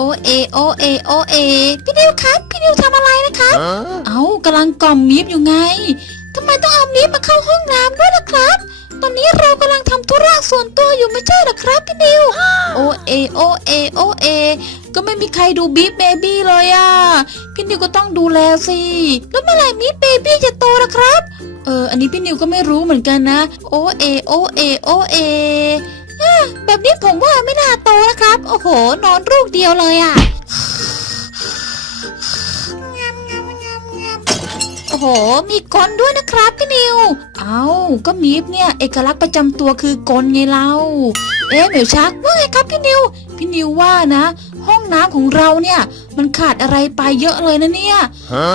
โอเอโอเอโอเอพี่นิวครับพี่นิวทำอะไรนะครับ เอ้ากำลังกล่อมมีฟอยู่ไงทำไมต้องเอามีฟมาเข้าห้องน้ำด้วยล่ะครับ ตอนนี้เรากำลังทำธุระส่วนตัวอยู่ไม่ใช่เหรอครับพี่นิวโอเอโอเอโอเอก็ไม่มีใครดูบีฟเบบี้เลยอะพี่นิวก็ต้องดูแลสิแล้วเมื่อไหร่มีเบบี้จะโตล่ะครับ เอออันนี้พี่นิวก็ไม่รู้เหมือนกันนะโอเอโอเอโอเออะแบบนี้ผมว่าไม่น่าโตนะครับ โอ้โห นอนลูกเดียวเลยอะโอ้โห มีกลด้วยนะครับพี่นิว เอาก็มีฟเนี่ย เอกลักษณ์ประจำตัวคือกลไงเรา เอ๊ะเหมียวชักว่าไงครับพี่นิว พี่นิวว่านะ ห้องน้ำของเราเนี่ย มันขาดอะไรไปเยอะเลยนะเนี่ย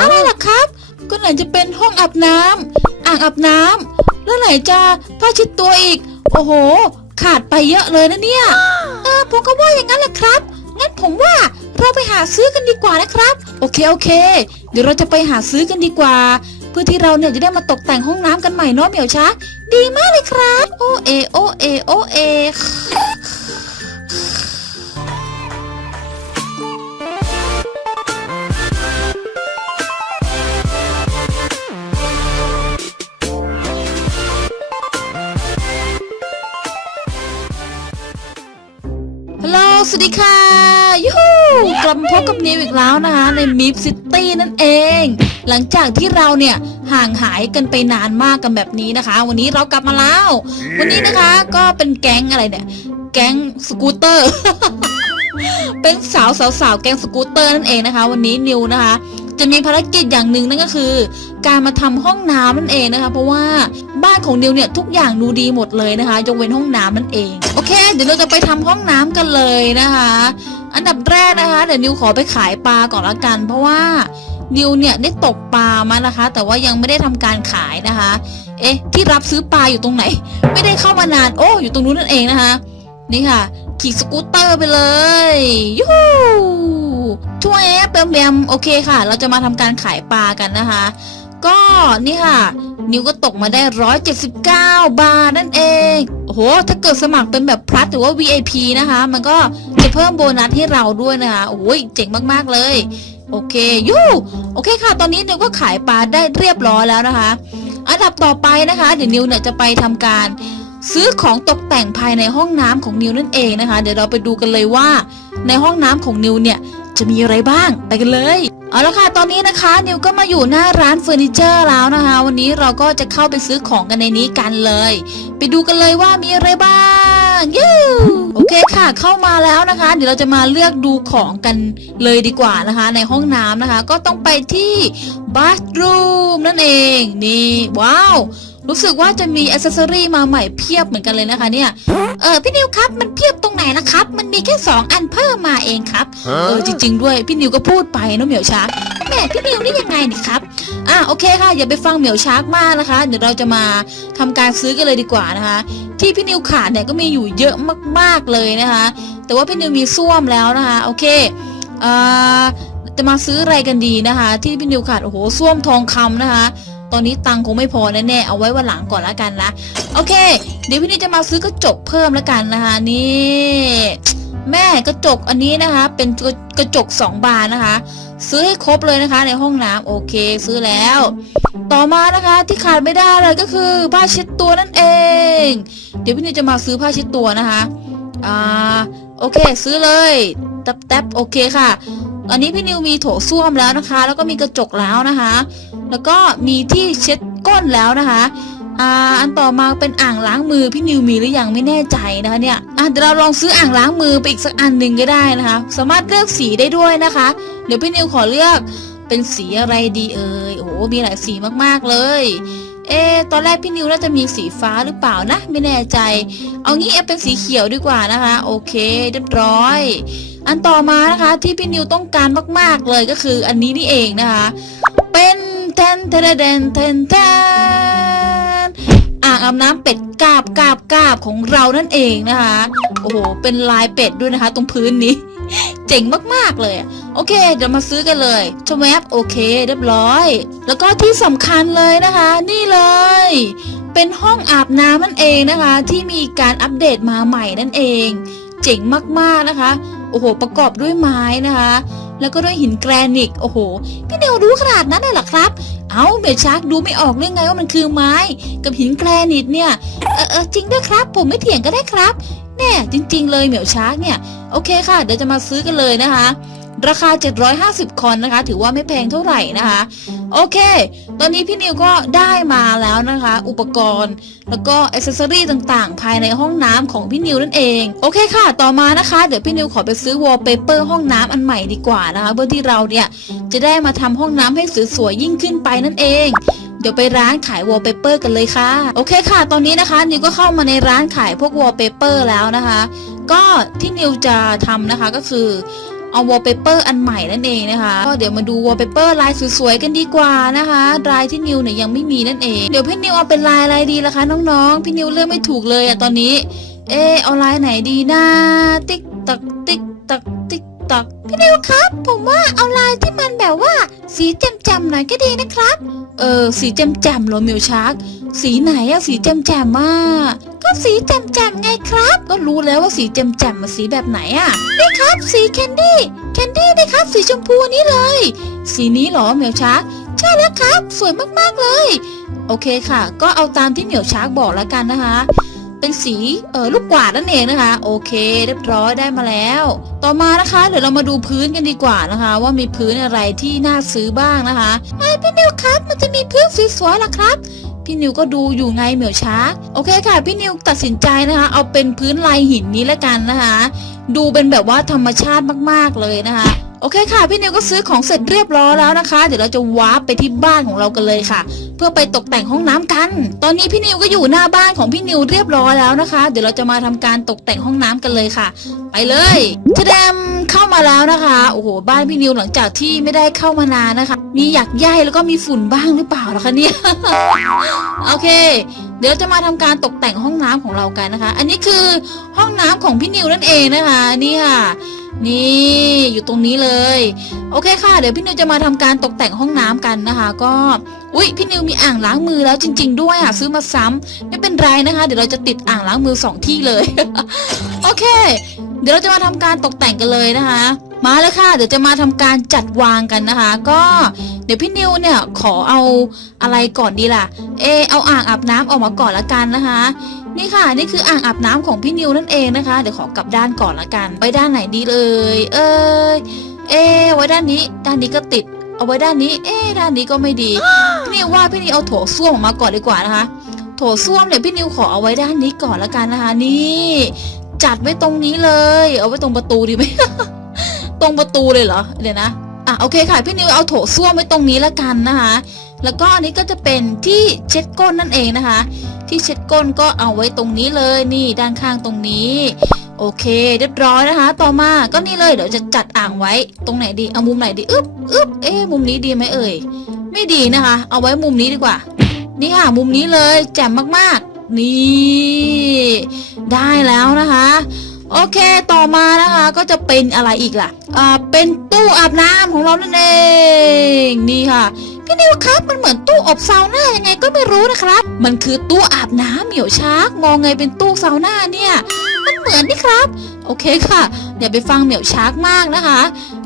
อะไรล่ะครับ ก็ไหนจะเป็นห้องอาบน้ำอ่างอาบน้ำแล้วไหนจะผ้าเชิดตัวอีก โอ้โห ขาดไปเยอะเลยนะเนี่ย เออผมก็ว่าอย่างนั้นแหละครับ งั้นผมว่าเราไปหาซื้อกันดีกว่านะครับ โอเคโอเค เดี๋ยวเราจะไปหาซื้อกันดีกว่า เพื่อที่เราเนี่ยจะได้มาตกแต่งห้องน้ำกันใหม่เนาะเหมียวชักดีมากเลยครับ โอเอโอเอโอเอ สวัสดีค่ะยูฮูกลับมาพบกับนิวอีกแล้วนะคะ ในมิฟซิตี้นั่นเอง หลังจากที่เราเนี่ยห่างหายกันไปนานมากกันแบบนี้นะคะ วันนี้เรากลับมาแล้ว วันนี้นะคะก็เป็นแก๊งอะไรเนี่ย แก๊งสกูตเตอร์ เป็นสาวสาวสาวแก๊งสกูตเตอร์นั่นเองนะคะ วันนี้นิวนะคะ จะมีภารกิจอย่างหนึ่งนั่นก็คือ การมาทำห้องน้ำนั่นเองนะคะ เพราะว่าบ้านของนิวเนี่ยทุกอย่างดูดีหมดเลยนะคะยกเว้นห้องน้ำนั่นเอง โอเค เดี๋ยวเราจะไปทำห้องน้ำกันเลยนะคะ อันดับแรกนะคะเดี๋ยวนิวขอไปขายปลาก่อนละกัน เพราะว่านิวเนี่ยได้ตกปลามานะคะ แต่ว่ายังไม่ได้ทำการขายนะคะ เอ๊ะ ที่รับซื้อปลาอยู่ตรงไหน ไม่ได้เข้ามานาน โอ้ อยู่ตรงนู้นนั่นเองนะคะ นี่ค่ะ ขี่สกูตเตอร์ไปเลย ยูฮู ช่วยแอปแบมโอเคค่ะ เราจะมาทำการขายปลากันนะคะ ก็นี่ค่ะ นิวก็ตกมาได้ 179 บาทนั่นเองโอ้โหถ้าเกิดสมัครเป็นแบบพลัสหรือว่า VIP นะคะ มันก็จะเพิ่มโบนัสให้เราด้วยนะคะโอ้ยเจ๋งมากๆเลยโอเคยูโอเคค่ะ ตอนนี้นิวก็ขายปลาได้เรียบร้อยแล้วนะคะ อันดับต่อไปนะคะ เดี๋ยวนิวเนี่ยจะไปทำการซื้อของตกแต่งภายในห้องน้ำของนิวนั่นเองนะคะ เดี๋ยวเราไปดูกันเลยว่าในห้องน้ำของนิวเนี่ย จะมีอะไรบ้างไปกันเลยเอาละค่ะตอนนี้นะคะ นิวก็มาอยู่หน้าร้านเฟอร์นิเจอร์แล้วนะคะ วันนี้เราก็จะเข้าไปซื้อของกันในนี้กันเลย ไปดูกันเลยว่ามีอะไรบ้างยูโอเคค่ะเข้ามาแล้วนะคะ เดี๋ยวเราจะมาเลือกดูของกันเลยดีกว่านะคะ ในห้องน้ำนะคะ ก็ต้องไปที่บัสรูมนั่นเองนี่ว้าว รู้สึกว่าจะมีอ c เซอรี่มาใหม่เพียบเหมือนกันเลยนะคะเนี่ย เออพี่นิวครับมันเพียบตรงไหนนะครับ มันมีแค่สองอันเพิ่มมาเองครับ เออจริง ๆ ด้วยพี่นิวก็พูดไปเนอะเหมียวชาร์กแหม่พี่นิวนี่ยังไงนี่ครับ อะโอเคค่ะ อย่าไปฟังเหมียวชาร์กมากนะคะ เดี๋ยวเราจะมาทำการซื้อกันเลยดีกว่านะคะ ที่พี่นิวขาดเนี่ยก็มีอยู่เยอะมากๆเลยนะคะ แต่ว่าพี่นิวมีส้วมแล้วนะคะ โอเคเอ่อจะมาซื้ออะไรกันดีนะคะ ที่พี่นิวขาดโอ้โหส้วมทองคำนะคะ ตอนนี้ตังค์คงไม่พอแน่ๆเอาไว้วันหลังก่อนละกันนะโอเค เดี๋ยวพี่นิวจะมาซื้อกระจกเพิ่มล้วกันนะคะนี่แม่กระจกอันนี้นะคะ เป็นกระจกสองบานนะคะ ซื้อให้ครบเลยนะคะ ในห้องน้ำโอเค ซื้อแล้ว ต่อมานะคะที่ขาดไม่ได้เลยก็คือผ้าเช็ดตัวนั่นเอง เดี๋ยวพี่นิวจะมาซื้อผ้าเช็ดตัวนะคะอ่าโอเค ซื้อเลยแต๊บแต๊บโอเคค่ะ อันนี้พี่นิวมีโถส้วมแล้วนะคะ แล้วก็มีกระจกแล้วนะคะ แล้วก็มีที่เช็ดก้นแล้วนะคะอ่าอันต่อมาเป็นอ่างล้างมือพี่นิวมีหรือยังไม่แน่ใจนะคะเนี่ยอะเดี๋ยวเราลองซื้ออ่างล้างมือไปอีกสักอันหนึ่งก็ได้นะคะ สามารถเลือกสีได้ด้วยนะคะ เดี๋ยวพี่นิวขอเลือกเป็นสีอะไรดีเอ่ยโอ้โหมีหลายสีมากๆเลย เอะตอนแรกพี่นิวน่าจะมีสีฟ้าหรือเปล่านะ ไม่แน่ใจ เอางี้เอาเป็นสีเขียวดีกว่านะคะ โอเคเรียบร้อย อันต่อมานะคะที่พี่นิวต้องการมาก ๆ เลยก็คืออันนี้นี่เองนะคะ เป็นแทนเทนเทนเทนเทนอ่างอาบน้ำเป็ดกาบกาบกาบของเรานั่นเองนะคะ โอ้โห เป็นลายเป็ดด้วยนะคะ ตรงพื้นนี้ เจ๋งมาก ๆ เลย โอเค เดี๋ยวมาซื้อกันเลยชมแวบโอเค เรียบร้อย แล้วก็ที่สำคัญเลยนะคะ นี่เลยเป็นห้องอาบน้ำนั่นเองนะคะ ที่มีการอัปเดตมาใหม่นั่นเอง เจ๋งมากๆนะคะ โอ้โห ประกอบด้วยไม้นะคะ แล้วก็ด้วยหินแกรนิตโอ้โหพี่เดวรู้ขนาดนั้นเลยเหรอครับ เอาเหมียวชักดูไม่ออกเรื่องไงว่ามันคือไม้ กับหินแกรนิตเนี่ยเออเออจริงด้วยครับ ผมไม่เถียงก็ได้ครับ แน่จริง ๆ เลยเหมียวชักเนี่ยโอเคค่ะ เดี๋ยวจะมาซื้อกันเลยนะคะ ราคา 750 คอนนะคะ ถือว่าไม่แพงเท่าไหร่นะคะ โอเค ตอนนี้พี่นิวก็ได้มาแล้วนะคะ อุปกรณ์ แล้วก็อ c เซอรี่ต่างๆ ภายในห้องน้ำของพี่นิวนั่นเอง โอเคค่ะ ต่อมานะคะ เดี๋ยวพี่นิวขอไปซื้อวอลเปเปอร์ห้องน้ำอันใหม่ดีกว่านะคะ เพื่อที่เราเนี่ยจะได้มาทำห้องน้ำให้สวยๆยิ่งขึ้นไปนั่นเองเดี๋ยวไปร้านขายวอลเปเปอร์กันเลยค่ะ โอเคค่ะ ตอนนี้นะคะ นิวก็เข้ามาในร้านขายพวกวอลเปเปอร์แล้วนะคะ ก็ที่นิวจะทำนะคะก็คือ เอาวอลเปเปอร์อันใหม่นั่นเองนะคะก็เดี๋ยวมาดูวอลเปเปอร์ลายสวยๆกันดีกว่านะคะลายที่นิวเนี่ยยังไม่มีนั่นเอง เดี๋ยวพี่นิวเอาเป็นลายอะไรดีล่ะคะน้องๆพี่นิวเลือกไม่ถูกเลยอะตอนนี้ เออเอาลายไหนดีนะติ๊กตักติ๊กตักติ๊กตักพี่นิวครับ ผมว่าเอาลายที่มันแบบว่า สีแจ่มๆหน่อยก็ดีนะครับ เออสีแจ่มๆเหรอมิวชาร์กสีไหนอะสีแจ่มๆมาก ก็สีแจ่มๆไงครับ ก็รู้แล้วว่าสีแจ่มๆมาสีแบบไหนอะนี่ครับสีแคนดี้แคนดี้นะครับ สีชมพูนี้เลย สีนี้เหรอเหมียวชาร์กใช่แล้วครับ สวยมากๆเลย โอเคค่ะ ก็เอาตามที่เหมียวชาร์กบอกแล้วกันนะคะ เป็นสีเออลูกกวาดนั่นเองนะคะ โอเค เรียบร้อยได้มาแล้ว ต่อมานะคะ เดี๋ยวเรามาดูพื้นกันดีกว่านะคะ ว่ามีพื้นอะไรที่น่าซื้อบ้างนะคะไอพี่นิวครับ มันจะมีพื้นสวยๆหรอครับ พี่นิวก็ดูอยู่ไงเหมียวช้าโอเคค่ะ พี่นิวตัดสินใจนะคะ เอาเป็นพื้นลายหินนี้ละกันนะคะ ดูเป็นแบบว่าธรรมชาติมากๆเลยนะคะ โอเคค่ะ พี่นิวก็ซื้อของเสร็จเรียบร้อยแล้วนะคะ เดี๋ยวเราจะวาร์ปไปที่บ้านของเรากันเลยค่ะ เพื่อไปตกแต่งห้องน้ำกัน ตอนนี้พี่นิวก็อยู่หน้าบ้านของพี่นิวเรียบร้อยแล้วนะคะ เดี๋ยวเราจะมาทำการตกแต่งห้องน้ำกันเลยค่ะ ไปเลยแสดงเข้ามาแล้วนะคะ โอ้โห บ้านพี่นิวหลังจากที่ไม่ได้เข้ามานานนะคะ มีหยักใยแล้วก็มีฝุ่นบ้างหรือเปล่าล่ะคะเนี่ย โอเค เดี๋ยวจะมาทำการตกแต่งห้องน้ำของเรากันนะคะ อันนี้คือห้องน้ำของพี่นิวนั่นเองนะคะ นี่ค่ะ นี่อยู่ตรงนี้เลย โอเคค่ะ เดี๋ยวพี่นิวจะมาทำการตกแต่งห้องน้ำกันนะคะ ก็อุ๊ยพี่นิวมีอ่างล้างมือแล้วจริง ๆ ด้วยอะซื้อมาซ้ำไม่เป็นไรนะคะ เดี๋ยวเราจะติดอ่างล้างมือสองที่เลย โอเค เดี๋ยวเราจะมาทำการตกแต่งกันเลยนะคะมาเลยค่ะ เดี๋ยวจะมาทำการจัดวางกันนะคะ ก็เดี๋ยวพี่นิวเนี่ยขอเอาอะไรก่อนดีล่ะ เออเอาอ่างอาบน้ำออกมาก่อนละกันนะคะ นี่ค่ะ นี่คืออ่างอาบน้ำของพี่นิวนั่นเองนะคะ เดี๋ยวขอกลับด้านก่อนละกันไปด้านไหนดีเลย เอยเอไว้ด้านนี้ ด้านนี้ก็ติด เอาไว้ด้านนี้ เอ๊ะด้านนี้ก็ไม่ดี พี่นิวว่าพี่นิวเอาโถส้วมออกมาก่อนดีกว่านะคะ โถส้วมเนี่ยพี่นิวขอเอาไว้ด้านนี้ก่อนละกันนะคะ นี่จัดไว้ตรงนี้เลย เอาไว้ตรงประตูดีไหม ตรงประตูเลยเหรอ เดี๋ยวนะ อะโอเคค่ะ พี่นิวเอาโถส้วมไว้ตรงนี้ละกันนะคะ แล้วก็อันนี้ก็จะเป็นที่เช็ดก้นนั่นเองนะคะ ที่เช็ดก้นก็เอาไว้ตรงนี้เลยนี่ด้านข้างตรงนี้ โอเคเรียบร้อยนะคะ ต่อมาก็นี่เลยเดี๋ยวจะจัดอ่างไว้ตรงไหนดีเอามุมไหนดีอึ๊บอึ๊บเอ๊มุมนี้ดีไหมเอ่ยไม่ดีนะคะ เอาไว้มุมนี้ดีกว่า นี่ค่ะ มุมนี้เลยแจ่มมากๆ นี่ ได้แล้วนะคะ โอเคต่อมานะคะก็จะเป็นอะไรอีกล่ะอ่าเป็นตู้อาบน้ำของเรานั่นเอง นี่ค่ะ พี่นิวครับ มันเหมือนตู้อบซาวน่ายังไงก็ไม่รู้นะครับ มันคือตู้อาบน้ำเหมียวชาร์กมองไงเป็นตู้ซาวน่าเนี่ย มันเหมือนนี่ครับ โอเคค่ะอย่าไปฟังเหมียวชาร์กมากนะคะ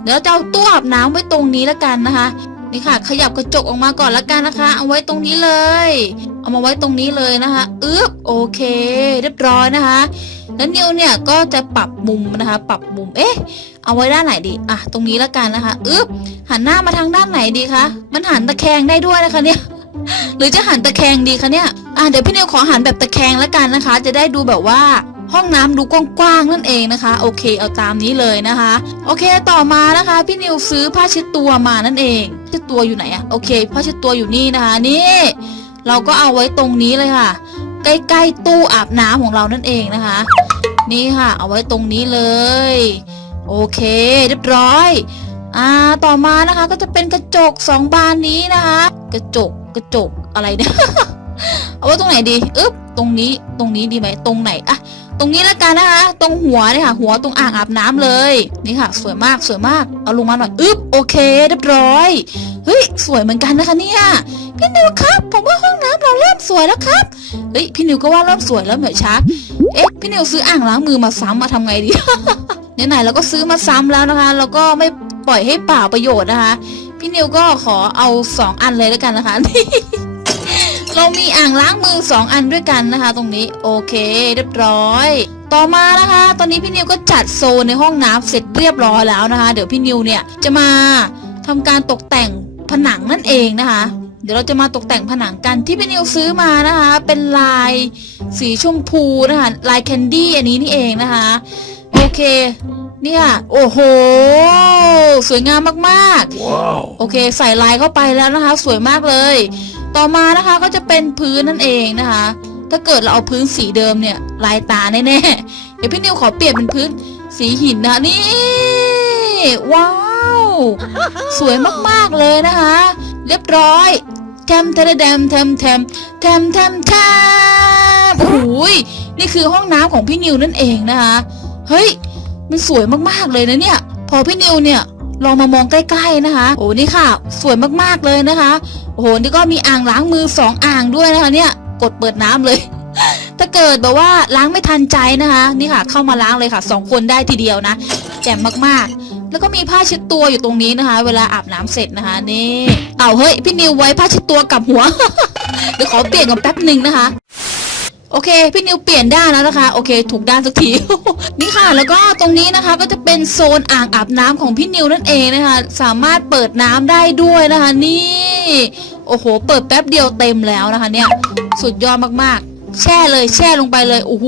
เดี๋ยวจะเอาตู้อาบน้ำไว้ตรงนี้แล้วกันนะคะนี่ค่ะ ขยับกระจกออกมาก่อนละกันนะคะ เอาไว้ตรงนี้เลย เอามาไว้ตรงนี้เลยนะคะอึ๊บโอเค เรียบร้อยนะคะ แล้วนิวเนี่ยก็จะปรับมุมนะคะ ปรับมุมเอ๊ะ เอาไว้ด้านไหนดีอะตรงนี้ละกันนะคะอึ๊บหันหน้ามาทางด้านไหนดีคะมันหันตะแคงได้ด้วยนะคะเนี่ยหรือจะหันตะแคงดีคะเนี่ยอะเดี๋ยวพี่นิวขอหันแบบตะแคงละกันนะคะ จะได้ดูแบบว่าห้องน้ำดูกว้างๆนั่นเองนะคะ โอเคเอาตามนี้เลยนะคะ โอเคต่อมานะคะ พี่นิวซื้อผ้าเช็ดตัวมานั่นเองเช็ดตัวอยู่ไหนอะโอเคผ้าเช็ดตัวอยู่นี่นะคะนี่ เราก็เอาไว้ตรงนี้เลยค่ะ ใกล้ๆตู้อาบน้ำของเรานั่นเองนะคะ นี่ค่ะ เอาไว้ตรงนี้เลย โอเค เรียบร้อย อ่า ต่อมานะคะก็จะเป็นกระจกสองบานนี้นะคะ กระจก กระจก อะไรเนี่ย เอาไว้ตรงไหนดี อึ๊บ ตรงนี้ ตรงนี้ดีไหม ตรงไหนอะตรงนี้แล้วกันนะคะ ตรงหัวเนี่ยค่ะ หัวตรงอ่างอาบน้ำเลย นี่ค่ะ สวยมาก สวยมาก เอาลงมาหน่อย อึ๊บ โอเค เรียบร้อย เฮ้ย สวยเหมือนกันนะคะเนี่ยพี่นิวครับ ผมว่าห้องน้ำเราเริ่มสวยแล้วครับ เฮ้ย พี่นิวก็ว่าเริ่มสวยแล้วเหมือนชัก เอ๊ะ พี่นิวซื้ออ่างล้างมือมาซ้ำมาทำไงดี ไหนๆเราก็ซื้อมาซ้ำแล้วนะคะ เราก็ไม่ปล่อยให้เปล่าประโยชน์นะคะ พี่นิวก็ขอเอาสองอันเลยแล้วกันนะคะเรามีอ่างล้างมือสองอันด้วยกันนะคะ ตรงนี้โอเคเรียบร้อย ต่อมานะคะ ตอนนี้พี่นิวก็จัดโซนในห้องน้ำเสร็จเรียบร้อยแล้วนะคะ เดี๋ยวพี่นิวเนี่ยจะมาทำการตกแต่งผนังนั่นเองนะคะ เดี๋ยวเราจะมาตกแต่งผนังกันที่พี่นิวซื้อมานะคะ เป็นลายสีชมพูนะคะลายแคนดี้อันนี้นี่เองนะคะ โอเค เนี่ย โอ้โห สวยงามมากๆ โอเค ใส่ลายเข้าไปแล้วนะคะ สวยมากเลย ต่อมานะคะก็จะเป็นพื้นนั่นเองนะคะ ถ้าเกิดเราเอาพื้นสีเดิมเนี่ยลายตาแน่ๆ เดี๋ยวพี่นิวขอเปลี่ยนเป็นพื้นสีหินนะคะนี่ว้าว สวยมากๆเลยนะคะ เรียบร้อยแทมเทเดมแทมแทมแทมแทมแทมโอ้โหยนี่คือห้องน้ำของพี่นิวนั่นเองนะคะ เฮ้ย มันสวยมากๆเลยนะเนี่ย พอพี่นิวเนี่ยลองมามองใกล้ ๆนะคะ โอ้นี่ค่ะ สวยมากๆเลยนะคะ โอ้โหนี่ก็มีอ่างล้างมือสองอ่างด้วยนะคะเนี่ย กดเปิดน้ำเลย ถ้าเกิดแบบว่าล้างไม่ทันใจนะคะ นี่ค่ะ เข้ามาล้างเลยค่ะสองคนได้ทีเดียวนะแจ่มมากๆ แล้วก็มีผ้าเช็ดตัวอยู่ตรงนี้นะคะ เวลาอาบน้ำเสร็จนะคะนี่ เอาเฮ้ยพี่นิวไว้ผ้าเช็ดตัวกับหัวเดี๋ยวขอเปลี่ยนกันแป๊บหนึ่งนะคะ โอเค พี่นิวเปลี่ยนด้านแล้วนะคะ โอเค ถูกด้านสักที นี่ค่ะ แล้วก็ตรงนี้นะคะก็จะเป็นโซนอ่างอาบน้ำของพี่นิวนั่นเองนะคะ สามารถเปิดน้ำได้ด้วยนะคะ นี่ โอ้โห เปิดแป๊บเดียวเต็มแล้วนะคะ เนี่ย สุดยอดมากๆ แช่เลย แช่ลงไปเลย โอ้โห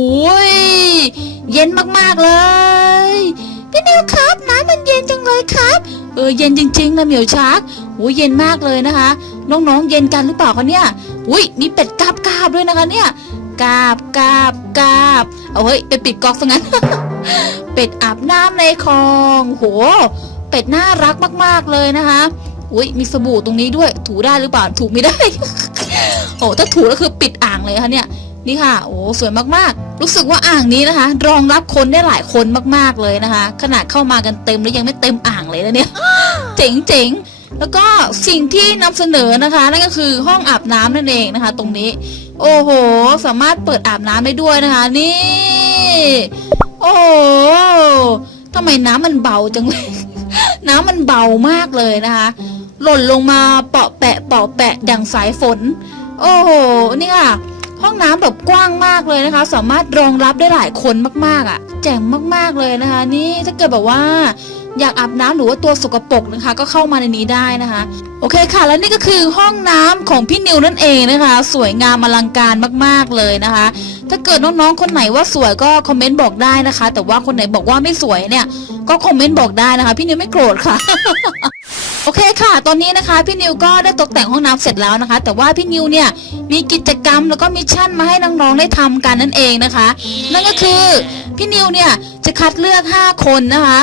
ยเย็นมากๆเลย พี่นิวครับ น้ำมันเย็นจังเลยครับ เออ เย็นจริงๆนะเหมียวชักโอ้เย็นมากเลยนะคะ น้องๆ เย็นกันหรือเปล่าคะเนี่ย อุ้ยมีเป็ดกาบกาบๆด้วยนะคะเนี่ย กาบกาบกาบเอาเฮ้ยไปปิดก๊อกซะงั้น เป็ดอาบน้ำในคลองโห เป็ดน่ารักมากๆเลยนะคะอุ้ยมีสบู่ตรงนี้ด้วย ถูได้หรือเปล่าถูไม่ได้ โอ้ถ้าถูแล้วคือปิดอ่างเลยค่ะเนี่ยนี่ค่ะ โอ้สวยมากๆ รู้สึกว่าอ่างนี้นะคะ รองรับคนได้หลายคนมากๆเลยนะคะ ขนาดเข้ามากันเต็มแล้วยังไม่เต็มอ่างเลยนะเนี่ย เจ๋งๆแล้วก็สิ่งที่นำเสนอนะคะ นั่นก็คือห้องอาบน้ำนั่นเองนะคะ ตรงนี้ โอ้โห สามารถเปิดอาบน้ำได้ด้วยนะคะ นี่ โอ้โหทำไมน้ำมันเบาจังเลย น้ำมันเบามากเลยนะคะ หล่นลงมาเปาะแปะเปาะแปะดังสายฝน โอ้โห นี่ค่ะ ห้องน้ำแบบกว้างมากเลยนะคะ สามารถรองรับได้หลายคนมากๆอะ แจ่มมากๆเลยนะคะ นี่ถ้าเกิดแบบว่า อยากอาบน้ำหรือว่าตัวสกปรกนะคะ ก็เข้ามาในนี้ได้นะคะ โอเคค่ะ แล้วนี่ก็คือห้องน้ำของพี่นิวนั่นเองนะคะ สวยงามอลังการมากๆเลยนะคะ ถ้าเกิดน้องๆคนไหนว่าสวยก็คอมเมนต์บอกได้นะคะ แต่ว่าคนไหนบอกว่าไม่สวยเนี่ย ก็คอมเมนต์บอกได้นะคะ พี่นิวไม่โกรธค่ะโอเคค่ะ ตอนนี้นะคะพี่นิวก็ได้ตกแต่งห้องน้ำเสร็จแล้วนะคะ แต่ว่าพี่นิวเนี่ยมีกิจกรรมแล้วก็มิชชั่นมาให้น้องๆได้ทำกันนั่นเองนะคะ นั่นก็คือพี่นิวเนี่ยจะคัดเลือก 5 คนนะคะ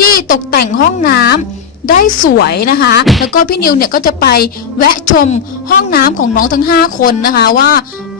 ที่ตกแต่งห้องน้ำได้สวยนะคะ แล้วก็พี่นิวเนี่ยก็จะไปแวะชมห้องน้ำของน้องทั้ง 5 คนนะคะว่า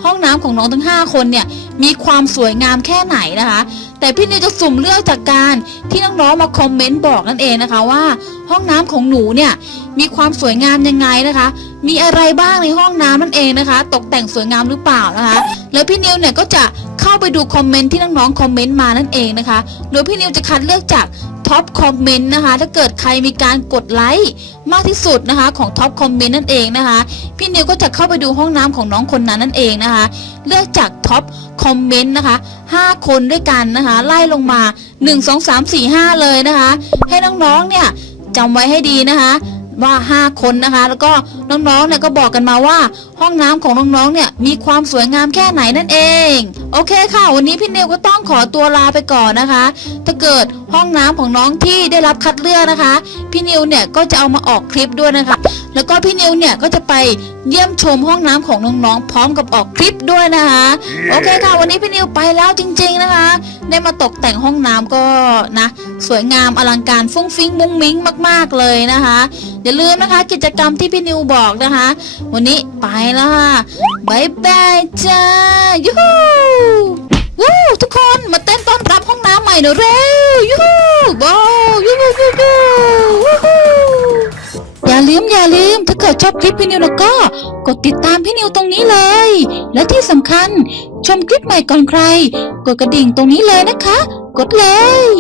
ห้องน้ำของน้องทั้ง 5 คนเนี่ยมีความสวยงามแค่ไหนนะคะ แต่พี่นิวจะสุ่มเลือกจากการที่น้องๆมาคอมเมนต์บอกนั่นเองนะคะว่า ห้องน้ำของหนูเนี่ยมีความสวยงามยังไงนะคะ มีอะไรบ้างในห้องน้ำนั่นเองนะคะ ตกแต่งสวยงามหรือเปล่านะคะ แล้วพี่นิวเนี่ยก็จะเข้าไปดูคอมเมนต์ที่น้องๆคอมเมนต์มานั่นเองนะคะ โดยพี่นิวจะคัดเลือกจาก ท็อปคอมเมนต์นะคะ ถ้าเกิดใครมีการกดไลค์มากที่สุดนะคะ ของท็อปคอมเมนต์นั่นเองนะคะ พี่นิวก็จะเข้าไปดูห้องน้ำของน้องคนนั้นนั่นเองนะคะ เลือกจากท็อปคอมเมนต์นะคะ5 คนด้วยกันนะคะ ไล่ลงมา 1 2 3 4 5 เลยนะคะ ให้น้องๆเนี่ยจำไว้ให้ดีนะคะว่า 5 คนนะคะ แล้วก็น้องๆเนี่ยก็บอกกันมาว่า ห้องน้ำของน้องๆเนี่ยมีความสวยงามแค่ไหนนั่นเอง โอเคค่ะ วันนี้พี่เนวก็ต้องขอตัวลาไปก่อนนะคะ ถ้าเกิด ห้องน้ำของน้องที่ได้รับคัดเลือกนะคะ พี่นิวเนี่ยก็จะเอามาออกคลิปด้วยนะคะ แล้วก็พี่นิวเนี่ยก็จะไปเยี่ยมชมห้องน้ำของน้องๆ พร้อมกับออกคลิปด้วยนะคะ โอเคค่ะ วันนี้พี่นิวไปแล้วจริง ๆนะคะ ได้มาตกแต่งห้องน้ำก็นะ สวยงามอลังการฟุ้งฟิ้งมุ้งมิ้งมาก ๆเลยนะคะอย่าลืมนะคะกิจกรรมที่พี่นิวบอกนะคะ วันนี้ไปแล้วค่ะบายบายจ้ายู ว้าวทุกคนมาเต้นต้อนรับห้องน้ำใหม่หน่อยเร็วยูฮูบอยูฮูยูฮูอย่าลืมอย่าลืมถ้าเกิดชอบคลิปพี่นิวแล้วก็กดติดตามพี่นิวตรงนี้เลย และที่สำคัญชมคลิปใหม่ก่อนใคร กดกระดิ่งตรงนี้เลยนะคะ กดเลย